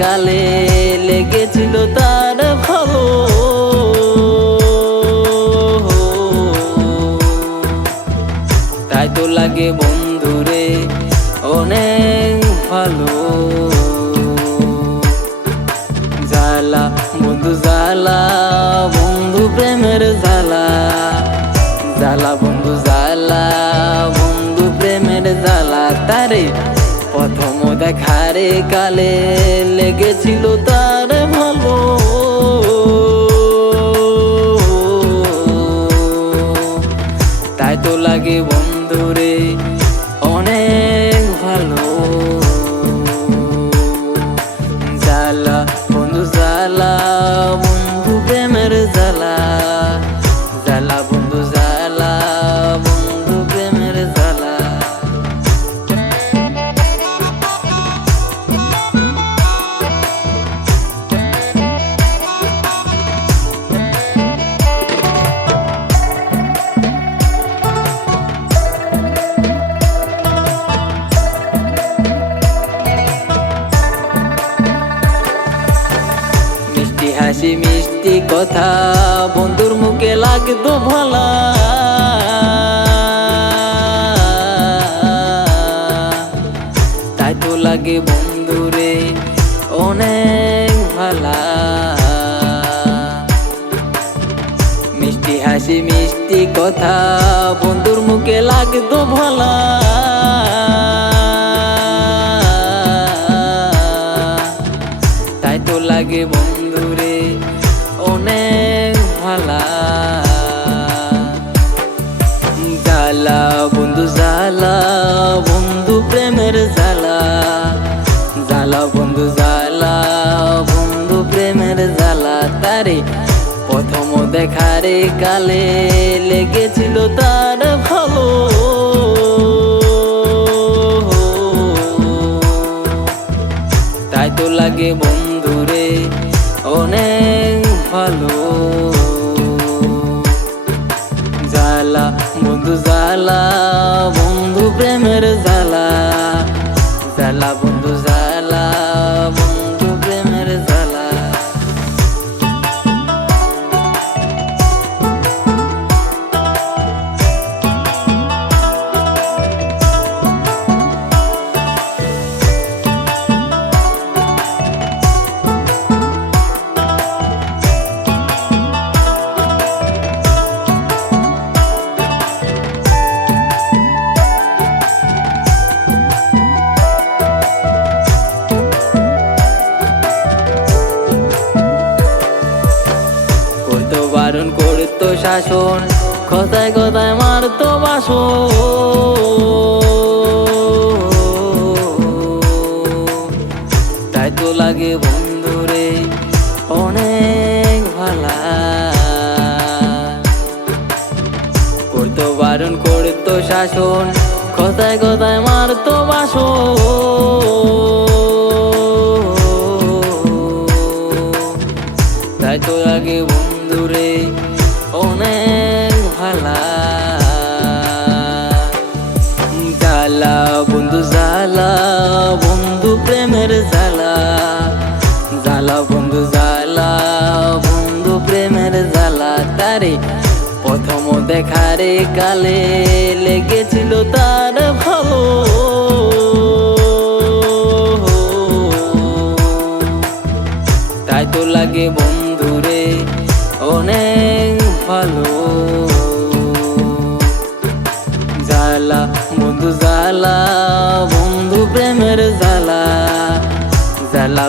কালে লেগেছিল তার ভালো। তাই তো লাগে বন্ধুরে অনেক ভালো। জ্বালা বন্ধু জ্বালা, বন্ধু প্রেমের জ্বালা। জ্বালা বন্ধু জ্বালা, বন্ধু প্রেমের জ্বালা। তারে প্রথম দেখারে কালে লেগেছিল তার ভালো। তাই তো লাগে বন্ধুরে অনেক ভালো। জ্বালা বন্ধু জ্বালা, বন্ধু প্রেমের জ্বালা। জ্বালা বন্ধু জ্বালা, বন্ধু প্রেমের জ্বালা। মিষ্টি হাসি মিষ্টি কথা বন্ধুর মুখে লাগতো ভালা। তাই তো লাগে বন্ধুরে অনেক ভালা। মিষ্টি হাসি মিষ্টি কথা বন্ধুর মুখে লাগতো ভালা। তাই তো লাগে বন্ধুরে অনেক ভালা। জ্বালা বন্ধু জ্বালা, বন্ধু প্রেমের জ্বালা। জ্বালা বন্ধু জ্বালা, বন্ধু প্রেমের জ্বালা। তারে প্রথম দেখারে কালে লেগেছিল তার ভালো। তাই তো লাগে বন্ধুরে অনেক ভালো। জ্বালা বন্ধু জ্বালা, বন্ধু প্রেমের জ্বালা। জ্বালা বন্ধু জ্বালা, বন্ধু প্রেমের জ্বালা। বারণ করতো শাসন, কথায় কথায় মারতো বাসন। তাই তো লাগে বন্ধুরে অনেক ভালা। করতো বারণ করতো শাসন, কথায় কথায় মারতো বাসন। তাই তো লাগে বন্ধুরে অনেক ভালা। জ্বালা বন্ধু জ্বালা, বন্ধু প্রেমের জ্বালা। জ্বালা বন্ধু জ্বালা, বন্ধু প্রেমের জ্বালা। তারে প্রথম দেখারে কালে লেগেছিল তার ভালো। তাই তো লাগে বন্ধুরে অনেক ভালো। জ্বালা বন্ধু জ্বালা, বন্ধু প্রেমের জ্বালা। জ্বালা